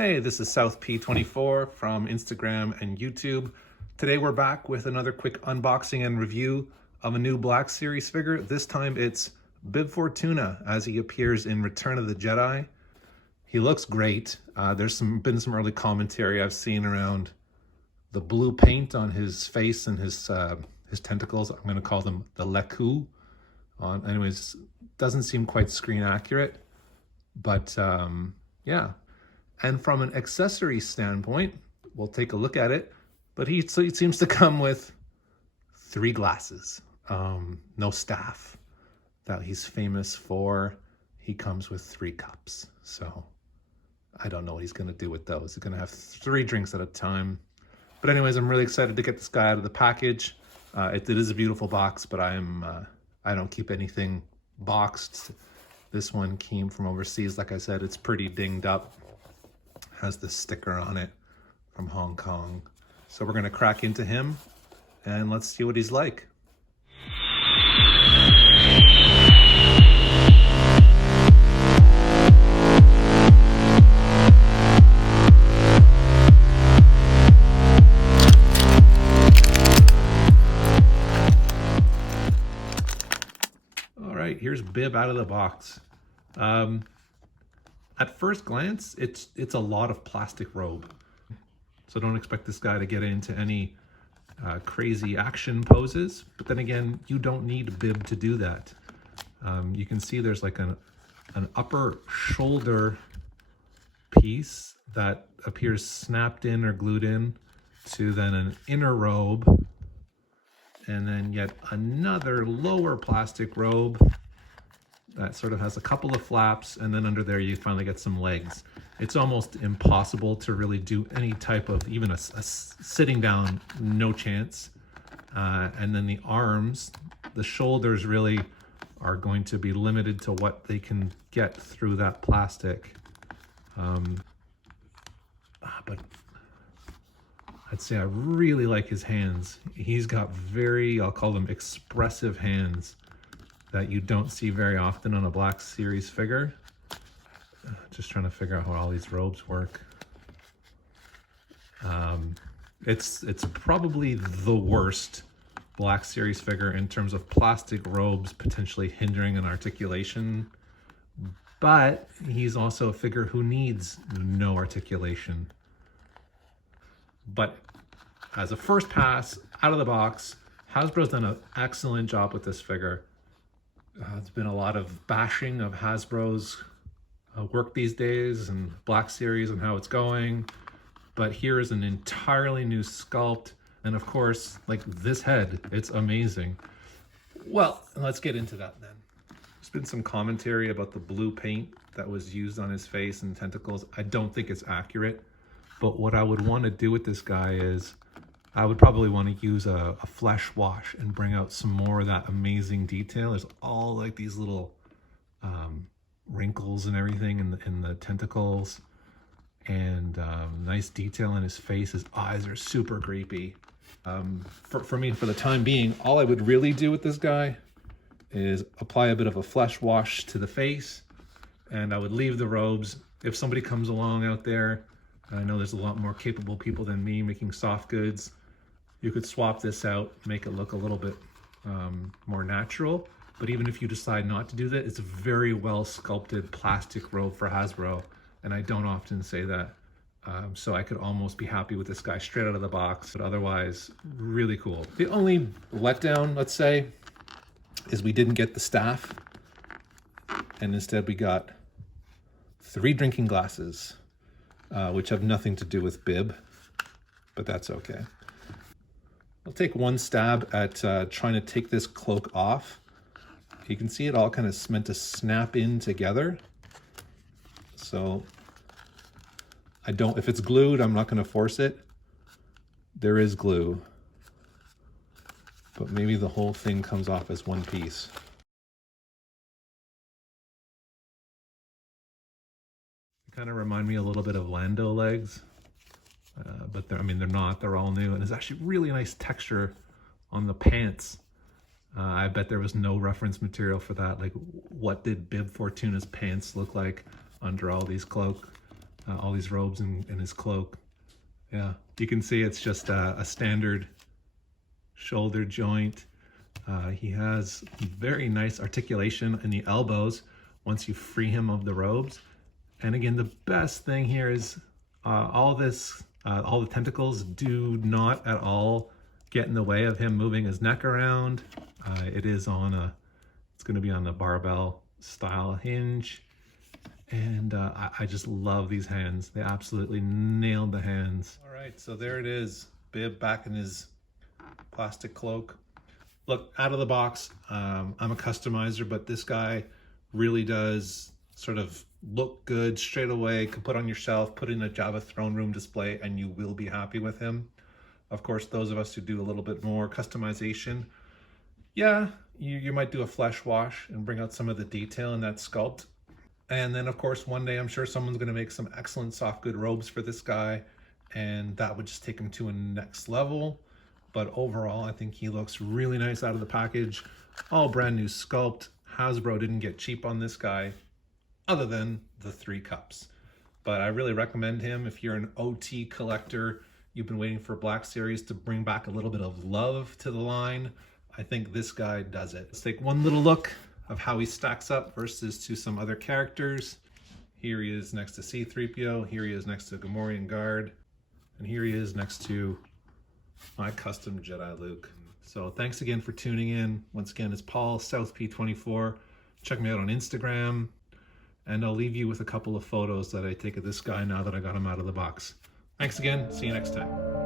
Hey, this is South P24 from Instagram and YouTube. Today we're back with another quick unboxing and review of a new Black Series figure. This time it's Bib Fortuna as he appears in Return of the Jedi. He looks great. There's been some early commentary I've seen around the blue paint on his face and his tentacles. I'm going to call them the Leku. Anyways, doesn't seem quite screen accurate, but yeah. And from an accessory standpoint, we'll take a look at it, but he seems to come with 3 glasses, no staff that he's famous for. He comes with 3 cups. So I don't know what he's going to do with those. He's going to have 3 drinks at a time. But anyways, I'm really excited to get this guy out of the package. It is a beautiful box, but I don't keep anything boxed. This one came from overseas. Like I said, it's pretty dinged up. Has this sticker on it from Hong Kong. So we're gonna crack into him and let's see what he's like. All right, here's Bib out of the box. At first glance, it's a lot of plastic robe. So don't expect this guy to get into any crazy action poses. But then again, you don't need Bib to do that. You can see there's like an upper shoulder piece that appears snapped in or glued in to then an inner robe. And then yet another lower plastic robe that sort of has a couple of flaps, and then under there you finally get some legs. It's almost impossible to really do any type of, even a sitting down, no chance. And then the arms, the shoulders really are going to be limited to what they can get through that plastic. But I'd say I really like his hands. He's got very, I'll call them expressive hands that you don't see very often on a Black Series figure. Just trying to figure out how all these robes work. It's probably the worst Black Series figure in terms of plastic robes potentially hindering an articulation, but he's also a figure who needs no articulation. But as a first pass out of the box, Hasbro's done an excellent job with this figure. There's been a lot of bashing of Hasbro's work these days and Black Series and how it's going. But here is an entirely new sculpt. And of course, like this head, it's amazing. Well, let's get into that then. There's been some commentary about the blue paint that was used on his face and tentacles. I don't think it's accurate. But what I would want to do with this guy is I would probably want to use a flesh wash and bring out some more of that amazing detail. There's all like these little wrinkles and everything in the tentacles, and nice detail in his face. His eyes are super creepy. For me, for the time being, all I would really do with this guy is apply a bit of a flesh wash to the face, and I would leave the robes. If somebody comes along out there, I know there's a lot more capable people than me making soft goods, you could swap this out, make it look a little bit more natural. But even if you decide not to do that, it's a very well sculpted plastic robe for Hasbro. And I don't often say that. So I could almost be happy with this guy straight out of the box, but otherwise really cool. The only letdown, let's say, is we didn't get the staff. And instead we got 3 drinking glasses, which have nothing to do with Bib, but that's okay. I'll take one stab at trying to take this cloak off. You can see it all kind of meant to snap in together. So if it's glued, I'm not going to force it. There is glue, but maybe the whole thing comes off as one piece. They kind of remind me a little bit of Lando legs. But they're not, they're all new, and there's actually really nice texture on the pants. I bet there was no reference material for that. Like, what did Bib Fortuna's pants look like under all these cloak? all these robes and his cloak. Yeah, you can see it's just a standard shoulder joint. He has very nice articulation in the elbows once you free him of the robes. And again, the best thing here is all the tentacles do not at all get in the way of him moving his neck around. It's going to be on a barbell style hinge. And I just love these hands. They absolutely nailed the hands. All right, so there it is. Bib back in his plastic cloak. Look, out of the box, I'm a customizer, but this guy really does sort of look good straight away. Can put on your shelf, put in a Java throne room display, and you will be happy with him. Of course, those of us who do a little bit more customization, yeah, you might do a flesh wash and bring out some of the detail in that sculpt. And then, of course, one day I'm sure someone's going to make some excellent soft good robes for this guy, and that would just take him to a next level. But overall, I think he looks really nice out of the package. All brand new sculpt. Hasbro didn't get cheap on this guy, other than the 3 cups. But I really recommend him if you're an OT collector. You've been waiting for Black Series to bring back a little bit of love to the line. I think this guy does it. Let's take one little look of how he stacks up versus to some other characters. Here he is next to C-3PO, here he is next to Gamorrean Guard, and here he is next to my custom Jedi Luke. So thanks again for tuning in. Once again, it's Paul, South P24. Check me out on Instagram, and I'll leave you with a couple of photos that I take of this guy now that I got him out of the box. Thanks again, see you next time.